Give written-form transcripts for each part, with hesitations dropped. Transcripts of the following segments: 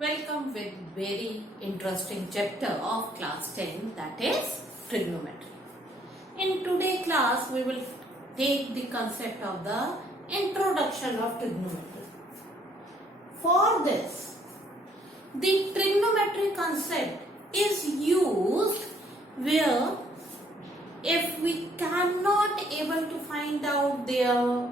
Welcome with very interesting chapter of class 10, that is trigonometry. In today's class we will take the concept of the introduction of trigonometry. For this, the trigonometry concept is used where if we cannot able to find out their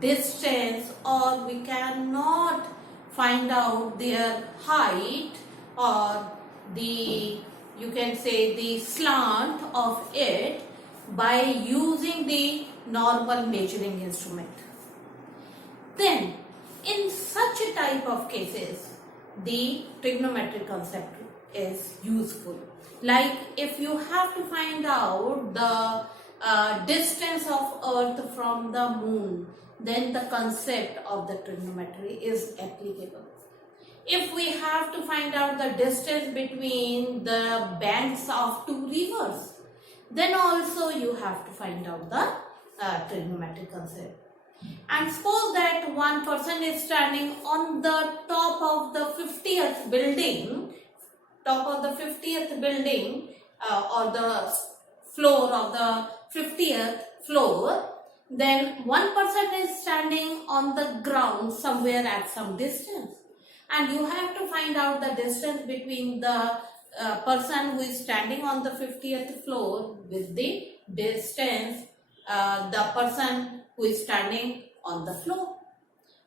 distance or we cannot find out their height or the the slant of it by using the normal measuring instrument, then in such a type of cases the trigonometric concept is useful. Like if you have to find out the distance of earth from the moon, then the concept of the trigonometry is applicable. If we have to find out the distance between the banks of two rivers, then also you have to find out the trigonometric concept. And suppose that one person is standing on the top of the 50th building, or the floor of the 50th floor, then one person is standing on the ground somewhere at some distance, and you have to find out the distance between the person who is standing on the 50th floor with the distance the person who is standing on the floor.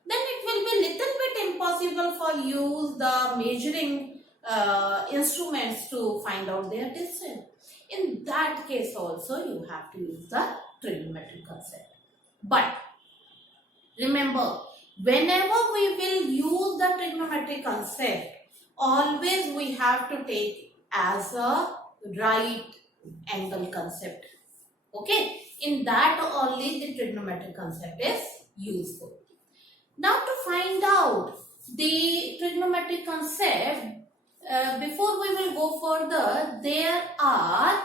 Then it will be little bit impossible for use the measuring instruments to find out their distance. In that case also you have to use the trigonometric concept. But remember, whenever we will use the trigonometric concept, always we have to take as a right angle concept. Okay, in that only the trigonometric concept is useful. Now to find out the trigonometric concept, before we will go further, there are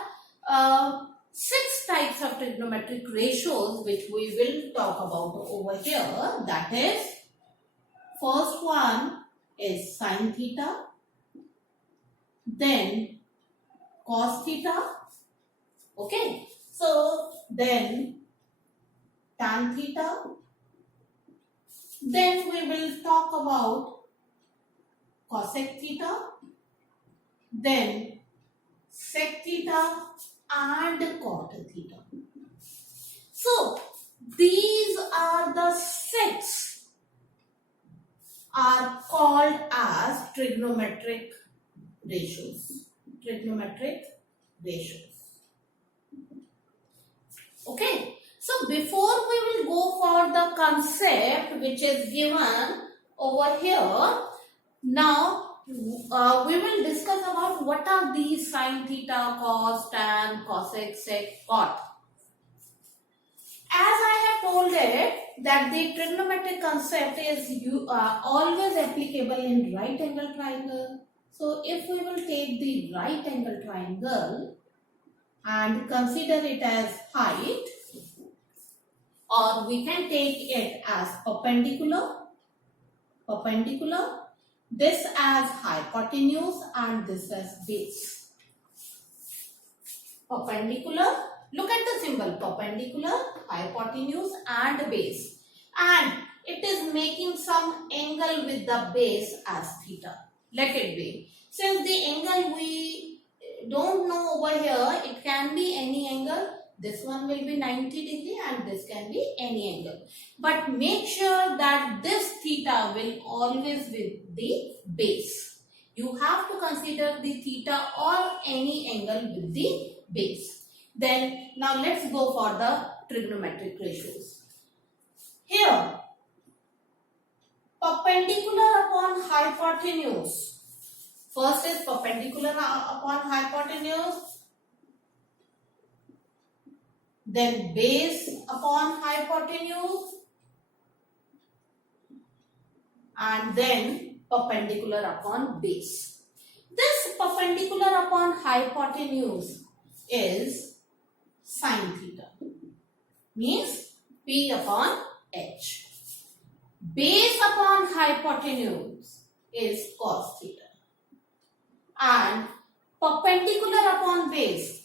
6 types of trigonometric ratios which we will talk about over here. That is, first one is sin theta, then cos theta, okay, so then tan theta, then we will talk about cosec theta, then sec theta and cot theta. So these are the 6 are called as trigonometric ratios. Okay, so before we will go for the concept which is given over here, now we will discuss about what are these sin theta, cos, tan, cosec, sec, cot. As I have told it that the trigonometric concept is always applicable in right angle triangle. So if we will take the right angle triangle and consider it as height, or we can take it as perpendicular, this as hypotenuse and this as base. Perpendicular, look at the symbol, perpendicular, hypotenuse and base, and it is making some angle with the base as theta. Let it be. Since the angle we don't know over here, it can be any angle. This one will be 90 degree and this can be any angle. But make sure that this theta will always with the base. You have to consider the theta or any angle with the base. Then now let's go for the trigonometric ratios. Here, perpendicular upon hypotenuse. First is perpendicular upon hypotenuse. Then base upon hypotenuse, and then perpendicular upon base. This perpendicular upon hypotenuse is sin theta, means P upon H. Base upon hypotenuse is cos theta. And perpendicular upon base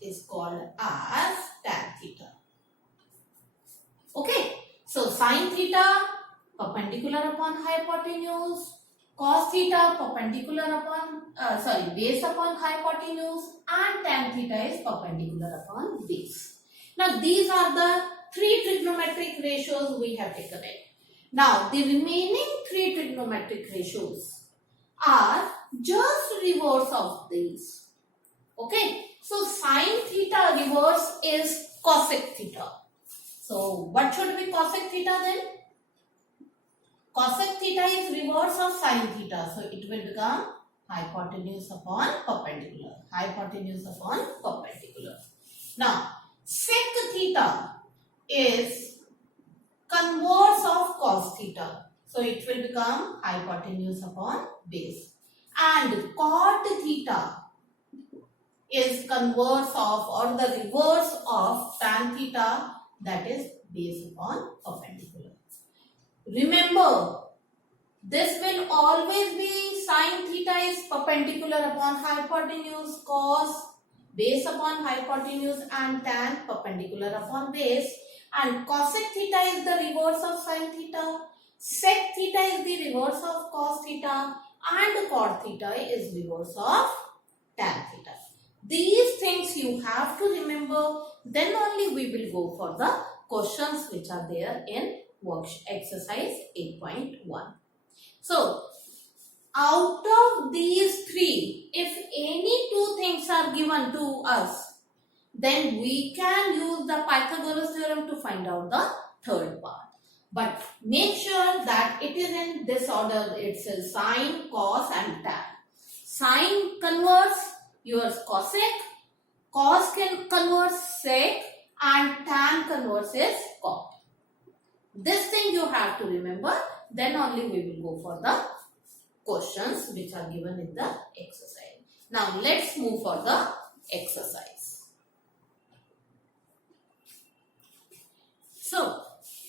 is called as tan theta. Okay, so sin theta perpendicular upon hypotenuse, cos theta perpendicular upon base upon hypotenuse, and tan theta is perpendicular upon base. Now these are the three trigonometric ratios we have taken it. Now the remaining three trigonometric ratios are just reverse of these. Okay, so sin theta reverse is cosec theta. So what should be cosec theta then? Cosec theta is reverse of sin theta. So it will become hypotenuse upon perpendicular. Hypotenuse upon perpendicular. Now sec theta is converse of cos theta. So it will become hypotenuse upon base. And cot theta is converse of or the reverse of tan theta, that is base upon perpendicular. Remember, this will always be sin theta is perpendicular upon hypotenuse, cos base upon hypotenuse, and tan perpendicular upon base. And cosec theta is the reverse of sin theta, sec theta is the reverse of cos theta, and cot theta is reverse of tan theta. These things you have to remember, then only we will go for the questions which are there in exercise 8.1. So, out of these three, if any two things are given to us, then we can use the Pythagoras theorem to find out the third part. But make sure that it is in this order. It's sine, cos and tan. Sine converts yours cosec, cos can converts sec, and tan converts is cot. This thing you have to remember, then only we will go for the questions which are given in the exercise. Now let's move for the exercise. So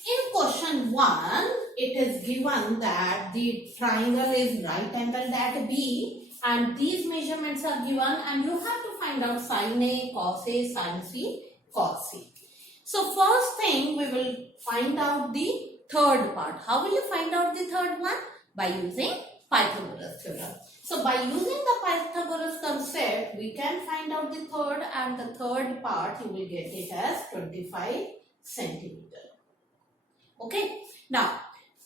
in question 1, it is given that the triangle is right angled at B and these measurements are given and you have to find out sin A, cos A, sin C, cos C. So first thing we will find out the third part. How will you find out the third one? By using Pythagoras theorem. So by using the Pythagoras concept, we can find out the third, and the third part you will get it as 25 centimeter. Okay. Now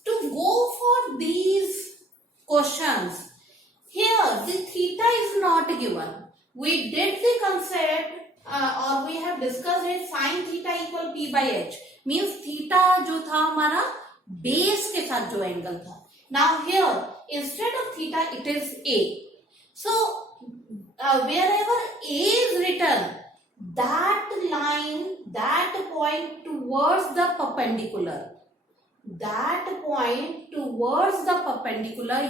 to go for these questions, here the theta is not given. We did the concept or we have discussed it, sin theta equal P by H. Means theta जो था हमारा base के साथ जो angle था. Now here instead of theta it is A. So wherever A is written, that line, that point towards the perpendicular,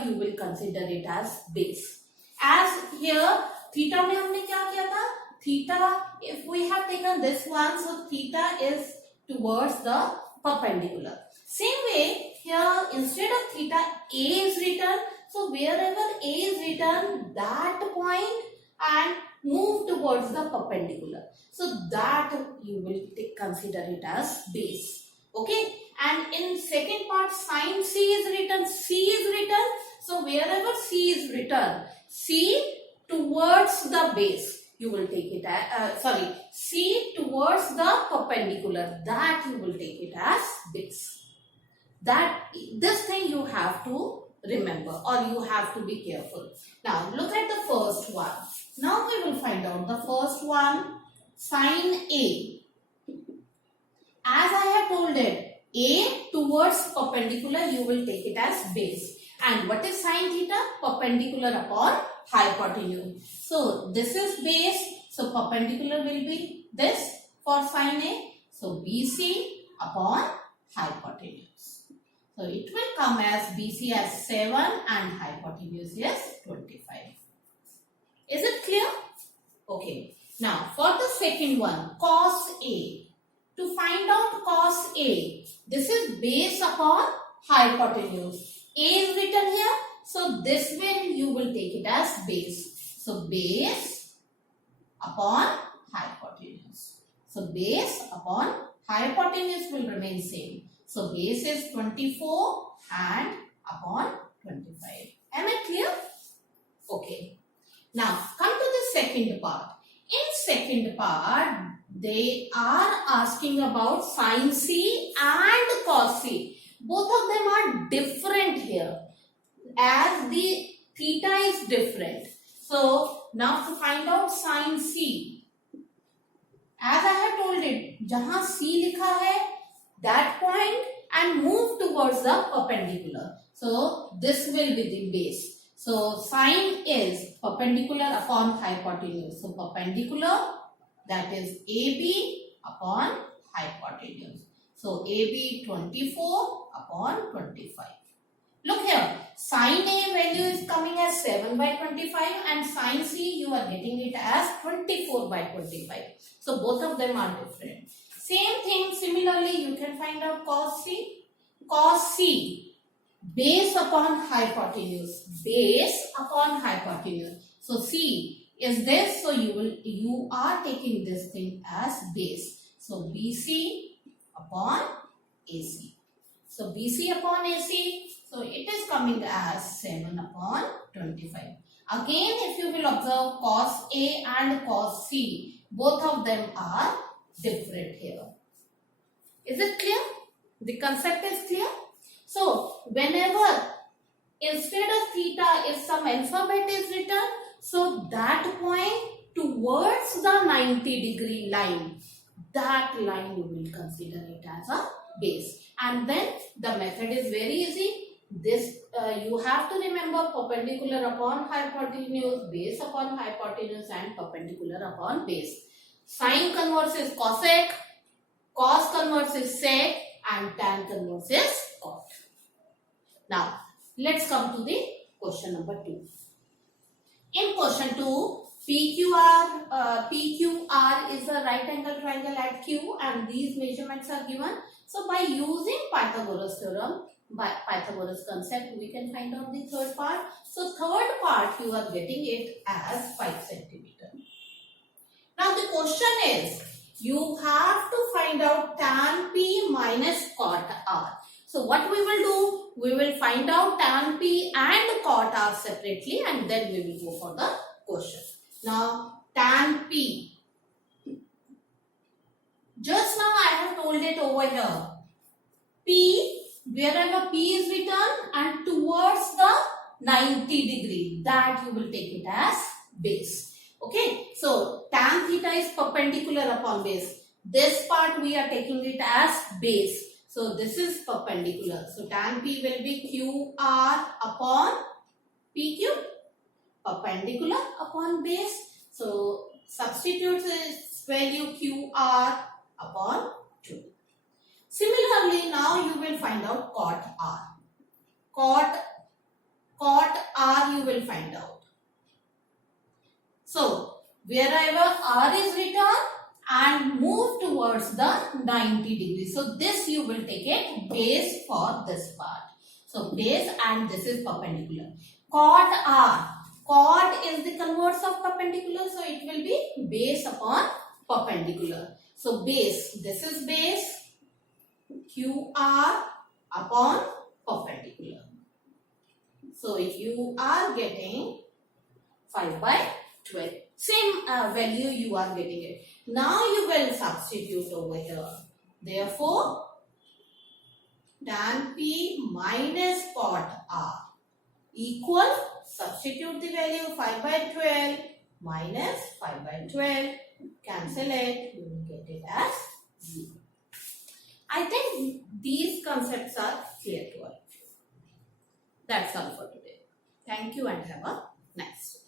you will consider it as base. As here theta में हमने क्या किया था? Theta, if we have taken this one, so theta is towards the perpendicular. Same way here instead of theta A is written, so wherever A is written, that point and move towards the perpendicular. So that you will consider it as base. Okay. And in second part, sin C is written, so wherever C is written, C towards the base, you will take it as, C towards the perpendicular, that you will take it as base. This thing you have to remember or you have to be careful. Now look at the first one. Now we will find out the first one, sin A. As I have told it, A towards perpendicular, you will take it as base. And what is sin theta? Perpendicular upon hypotenuse. So this is base. So perpendicular will be this for sin A. So BC upon hypotenuse. So it will come as BC as 7 and hypotenuse is 25. Is it clear? Okay. Now for the second one, cos A. To find out cos A, this is base upon hypotenuse. A is written here. So this way you will take it as base. So base upon hypotenuse. So base upon hypotenuse will remain same. So base is 24 and upon 25. Am I clear? Okay. Now come to the second part. In second part, they are asking about sin C and cos C. Both of them are different here, as the theta is different. So now to find out sin C, as I have told it, जहाँ C लिखा है, that point and move towards the perpendicular. So this will be the base. So sine is perpendicular upon hypotenuse. So perpendicular, that is AB upon hypotenuse. So AB 24 upon 25. Look here, sine A value is coming as 7 by 25 and sine C you are getting it as 24 by 25. So both of them are different. Same thing, similarly you can find out cos C. Cos C, base upon hypotenuse. Base upon hypotenuse. So C is this, so you are taking this thing as base. So BC upon AC. So BC upon AC, so it is coming as 7 upon 25. Again, if you will observe cos A and cos C, both of them are different here. Is it clear? The concept is clear? So, whenever instead of theta if some alphabet is written, so that point towards the 90-degree line, that line you will consider it as a base. And then the method is very easy. This you have to remember perpendicular upon hypotenuse, base upon hypotenuse and perpendicular upon base. Sine converse is cosec, cos converse is sec and tan converse is cot. Now, let's come to the question number 2. In question 2, PQR is a right angle triangle at Q and these measurements are given. So, by using Pythagoras theorem, by Pythagoras concept, we can find out the third part. So, third part you are getting it as 5 cm. Now, the question is, you have to find out tan P minus cot R. So, what we will do? We will find out tan P and cot R separately and then we will go for the question. Now, tan P. Just now I have told it over here. P, wherever P is written and towards the 90-degree, that you will take it as base. Okay, so tan theta is perpendicular upon base. This part we are taking it as base. So this is perpendicular. So tan P will be QR upon PQ, perpendicular upon base. So substitute this value QR upon 2. Similarly, now you will find out cot R. Cot R you will find out. So wherever R is written and move towards the 90-degree. So this you will take it base for this part. So base and this is perpendicular. Cot R. Cot is the converse of perpendicular. So it will be base upon perpendicular. So base, this is base. QR upon perpendicular. So you are getting 5 by 12. Same value you are getting it. Now you will substitute over here. Therefore, tan P minus cot R equal, substitute the value 5 by 12 minus 5 by 12. Cancel it. You will get it as 0. I think these concepts are clear to all of you. That's all for today. Thank you and have a nice day.